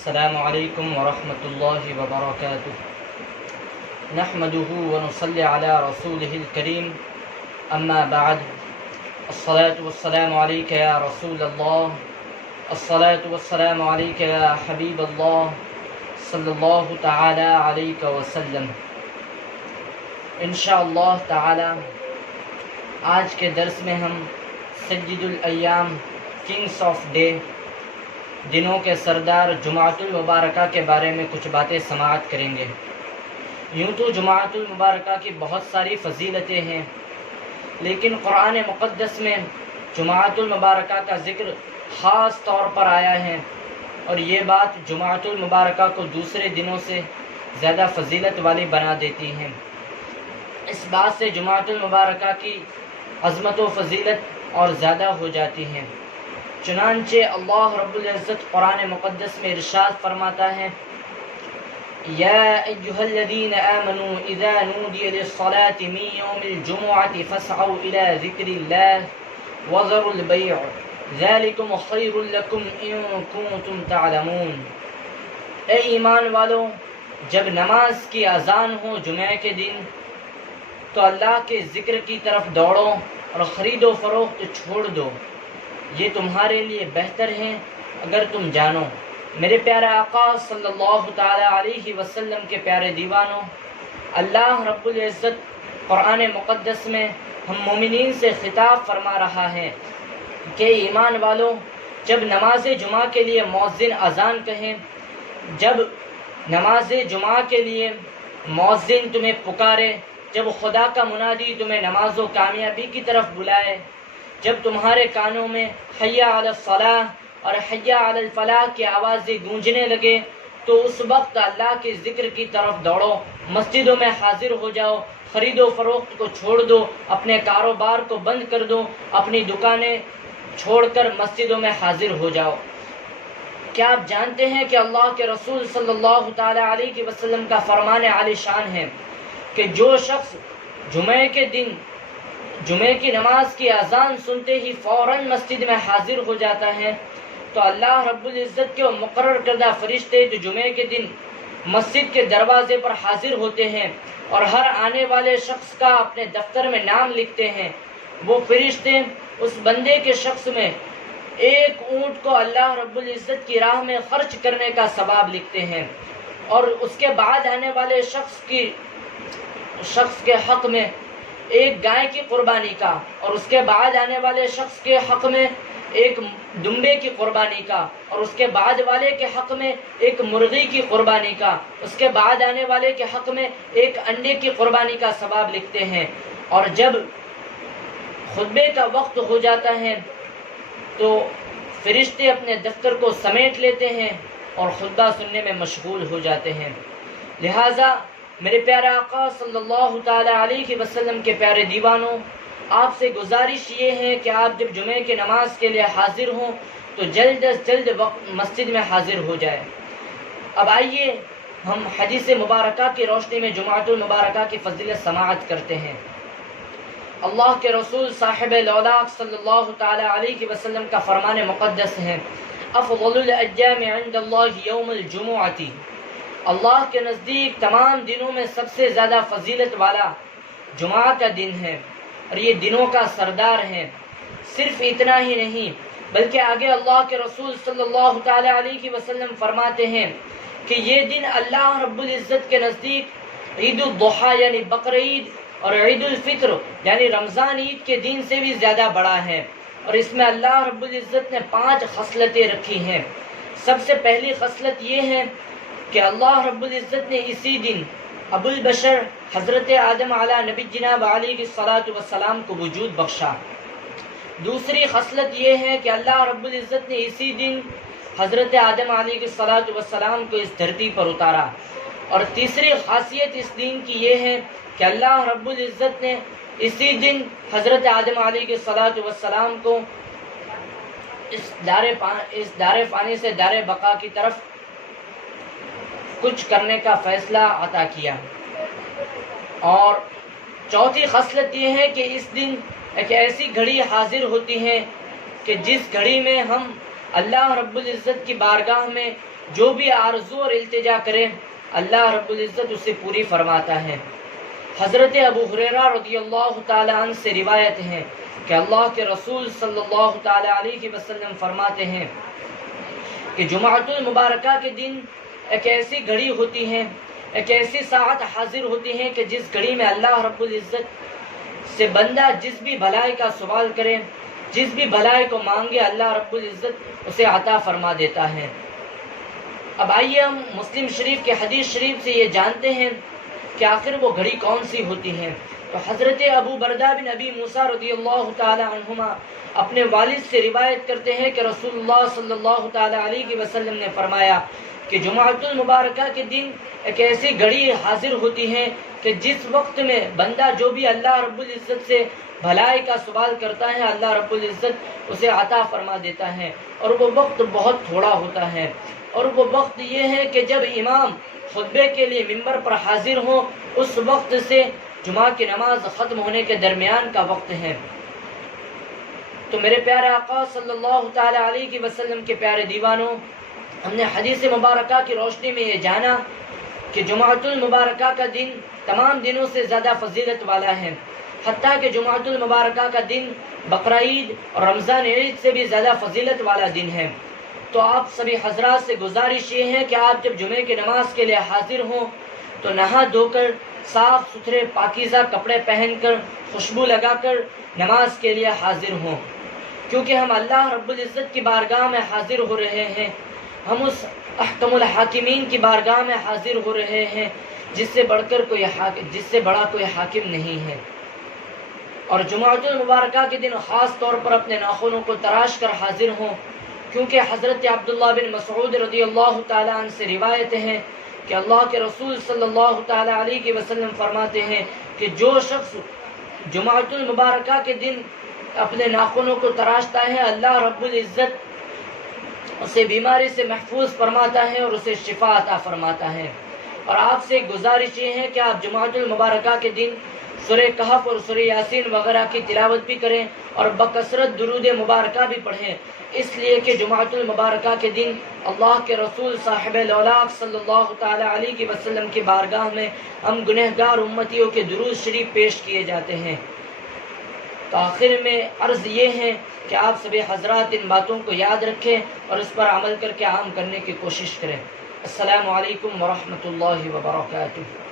السلام علیکم ورحمۃ اللہ وبرکاتہ نحمده ونصلی علی رسولہ الکریم اما بعد الصلاة والسلام علیک یا رسول اللہ الصلاة والسلام علیک یا حبیب اللہ صلی اللہ تعالی علیہ وسلم۔ انشاءاللہ تعالی آج کے درس میں ہم سید الایام کنگس آف ڈے، دنوں کے سردار جمعۃ المبارکہ کے بارے میں کچھ باتیں سماعت کریں گے۔ یوں تو جمعۃ المبارکہ کی بہت ساری فضیلتیں ہیں، لیکن قرآن مقدس میں جمعۃ المبارکہ کا ذکر خاص طور پر آیا ہے، اور یہ بات جمعۃ المبارکہ کو دوسرے دنوں سے زیادہ فضیلت والی بنا دیتی ہیں۔ اس بات سے جمعۃ المبارکہ کی عظمت و فضیلت اور زیادہ ہو جاتی ہیں۔ چنانچہ اللہ رب العزت قرآن مقدس میں ارشاد فرماتا ہے، یا ایھا الذین آمنوا اذا نودی للصلاة من یوم الجمعة فاسعوا الى ذکر اللہ وذروا البیع ذلکم خیر لکم ان کنتم تعلمون۔ اے ایمان والو، جب نماز کی اذان ہو جمعہ کے دن تو اللہ کے ذکر کی طرف دوڑو اور خرید و فروخت چھوڑ دو، یہ تمہارے لیے بہتر ہے اگر تم جانو۔ میرے پیارے آقا صلی اللہ تعالی علیہ وسلم کے پیارے دیوانوں، اللہ رب العزت قرآن مقدس میں ہم مومنین سے خطاب فرما رہا ہے کہ ایمان والو، جب نماز جمعہ کے لیے مؤذن اذان کہیں، جب نماز جمعہ کے لیے مؤذن تمہیں پکارے، جب خدا کا منادی تمہیں نماز و کامیابی کی طرف بلائے، جب تمہارے کانوں میں حی علی الصلاۃ اور حی علی الفلاح کی آوازیں گونجنے لگے، تو اس وقت اللہ کے ذکر کی طرف دوڑو، مسجدوں میں حاضر ہو جاؤ، خرید و فروخت کو چھوڑ دو، اپنے کاروبار کو بند کر دو، اپنی دکانیں چھوڑ کر مسجدوں میں حاضر ہو جاؤ۔ کیا آپ جانتے ہیں کہ اللہ کے رسول صلی اللہ تعالی علیہ وسلم کا فرمان عالی شان ہے کہ جو شخص جمعے کے دن جمعے کی نماز کی اذان سنتے ہی فوراً مسجد میں حاضر ہو جاتا ہے، تو اللہ رب العزت کے مقرر کردہ فرشتے جو جمعے کے دن مسجد کے دروازے پر حاضر ہوتے ہیں اور ہر آنے والے شخص کا اپنے دفتر میں نام لکھتے ہیں، وہ فرشتے اس بندے کے شخص میں ایک اونٹ کو اللہ رب العزت کی راہ میں خرچ کرنے کا ثواب لکھتے ہیں، اور اس کے بعد آنے والے شخص کے حق میں ایک گائے کی قربانی کا، اور اس کے بعد آنے والے شخص کے حق میں ایک دمبے کی قربانی کا، اور اس کے بعد والے کے حق میں ایک مرغی کی قربانی کا، اس کے بعد آنے والے کے حق میں ایک انڈے کی قربانی کا ثواب لکھتے ہیں۔ اور جب خطبے کا وقت ہو جاتا ہے تو فرشتے اپنے دفتر کو سمیٹ لیتے ہیں اور خطبہ سننے میں مشغول ہو جاتے ہیں۔ لہٰذا میرے پیارے آقا صلی اللہ تعالی علیہ وسلم کے پیارے دیوانوں، آپ سے گزارش یہ ہے کہ آپ جب جمعے کی نماز کے لیے حاضر ہوں تو جلد از جلد مسجد میں حاضر ہو جائے۔ اب آئیے ہم حدیث مبارکہ کی روشنی میں جمعۃ المبارکہ کی فضیلت سماعت کرتے ہیں۔ اللہ کے رسول صاحب الاولاق صلی اللہ تعالی علیہ وسلم کا فرمان مقدس ہے، افضل الایام عند اللہ یوم الجمعۃ، اللہ کے نزدیک تمام دنوں میں سب سے زیادہ فضیلت والا جمعہ کا دن ہے، اور یہ دنوں کا سردار ہے۔ صرف اتنا ہی نہیں بلکہ آگے اللہ کے رسول صلی اللہ تعالی علیہ وسلم فرماتے ہیں کہ یہ دن اللہ رب العزت کے نزدیک عید الضحیٰ یعنی بقر عید اور عید الفطر یعنی رمضان عید کے دن سے بھی زیادہ بڑا ہے، اور اس میں اللہ رب العزت نے 5 خصلتیں رکھی ہیں۔ سب سے پہلی خصلت یہ ہے کہ اللہ رب العزت نے اسی دن ابو البشر حضرت آدم علیہ نبی جناب علیہ الصلاۃ والسلام کو وجود بخشا۔ دوسری خصلت یہ ہے کہ اللہ رب العزت نے اسی دن حضرت آدم علیہ الصلاۃ والسلام کو اس دھرتی پر اتارا۔ اور تیسری خاصیت اس دن کی یہ ہے کہ اللہ رب العزت نے اسی دن حضرت آدم علیہ الصلاۃ والسلام کو اس دار فانی سے دار بقا کی طرف کچھ کرنے کا فیصلہ عطا کیا۔ اور چوتھی خصلت یہ ہے کہ اس دن ایک ایسی گھڑی حاضر ہوتی ہے کہ جس گھڑی میں ہم اللہ رب العزت کی بارگاہ میں جو بھی آرزو اور التجا کرے اللہ رب العزت اسے پوری فرماتا ہے۔ حضرت ابو ہریرہ رضی اللہ تعالی عنہ سے روایت ہے کہ اللہ کے رسول صلی اللہ تعالی علیہ وسلم فرماتے ہیں کہ جمعۃ المبارکہ کے دن ایک ایسی گھڑی ہوتی ہے، ایک ایسی ساعت حاضر ہوتی ہے کہ جس گھڑی میں اللہ رب العزت سے بندہ جس بھی بھلائی کا سوال کرے، جس بھی بھلائی کو مانگے، اللہ رب العزت اسے عطا فرما دیتا ہے۔ اب آئیے ہم مسلم شریف کے حدیث شریف سے یہ جانتے ہیں کہ آخر وہ گھڑی کون سی ہوتی ہے۔ تو حضرت ابو بردہ بن ابی موسیٰ رضی اللہ تعالی عنہما اپنے والد سے روایت کرتے ہیں کہ رسول اللہ صلی اللہ تعالی علیہ وسلم نے فرمایا کہ جمعۃ المبارکہ کے دن ایک ایسی گھڑی حاضر ہوتی ہے کہ جس وقت میں بندہ جو بھی اللہ رب العزت سے بھلائی کا سوال کرتا ہے اللہ رب العزت اسے عطا فرما دیتا ہے، اور وہ وقت بہت تھوڑا ہوتا ہے، اور وہ وقت یہ ہے کہ جب امام خطبے کے لیے ممبر پر حاضر ہوں، اس وقت سے جمعہ کی نماز ختم ہونے کے درمیان کا وقت ہے۔ تو میرے پیارے آقا صلی اللہ تعالی علیہ وسلم کے پیارے دیوانوں، ہم نے حدیث مبارکہ کی روشنی میں یہ جانا کہ جمعۃ المبارکہ کا دن تمام دنوں سے زیادہ فضیلت والا ہے، حتیٰ کہ جمعۃ المبارکہ کا دن بقرعید اور رمضان عید سے بھی زیادہ فضیلت والا دن ہے۔ تو آپ سبھی حضرات سے گزارش یہ ہے کہ آپ جب جمعے کی نماز کے لیے حاضر ہوں تو نہا دھو کر صاف ستھرے پاکیزہ کپڑے پہن کر خوشبو لگا کر نماز کے لیے حاضر ہوں، کیونکہ ہم اللہ رب العزت کی بارگاہ میں حاضر ہو رہے ہیں، ہم اس احکم الحاکمین کی بارگاہ میں حاضر ہو رہے ہیں جس سے بڑا کوئی حاکم نہیں ہے۔ اور جمعۃ المبارکہ کے دن خاص طور پر اپنے ناخنوں کو تراش کر حاضر ہوں، کیونکہ حضرت عبداللہ بن مسعود رضی اللہ تعالیٰ عنہ سے روایت ہے کہ اللہ کے رسول صلی اللہ تعالیٰ علیہ وسلم فرماتے ہیں کہ جو شخص جمعۃ المبارکہ کے دن اپنے ناخنوں کو تراشتا ہے اللہ رب العزت اسے بیماری سے محفوظ فرماتا ہے اور اسے شفا عطا فرماتا ہے۔ اور آپ سے گزارش یہ ہے کہ آپ جمعۃ المبارکہ کے دن سورہ کہف اور سورہ یاسین وغیرہ کی تلاوت بھی کریں اور بکثرت درود مبارکہ بھی پڑھیں، اس لیے کہ جمعۃ المبارکہ کے دن اللہ کے رسول صاحب الاولاق صلی اللہ تعالی علیہ وسلم کی بارگاہ میں ہم گنہگار امتیوں کے درود شریف پیش کیے جاتے ہیں۔ تو آخر میں عرض یہ ہے کہ آپ سبھی حضرات ان باتوں کو یاد رکھیں اور اس پر عمل کر کے عام کرنے کی کوشش کریں۔ السلام علیکم ورحمۃ اللہ وبرکاتہ۔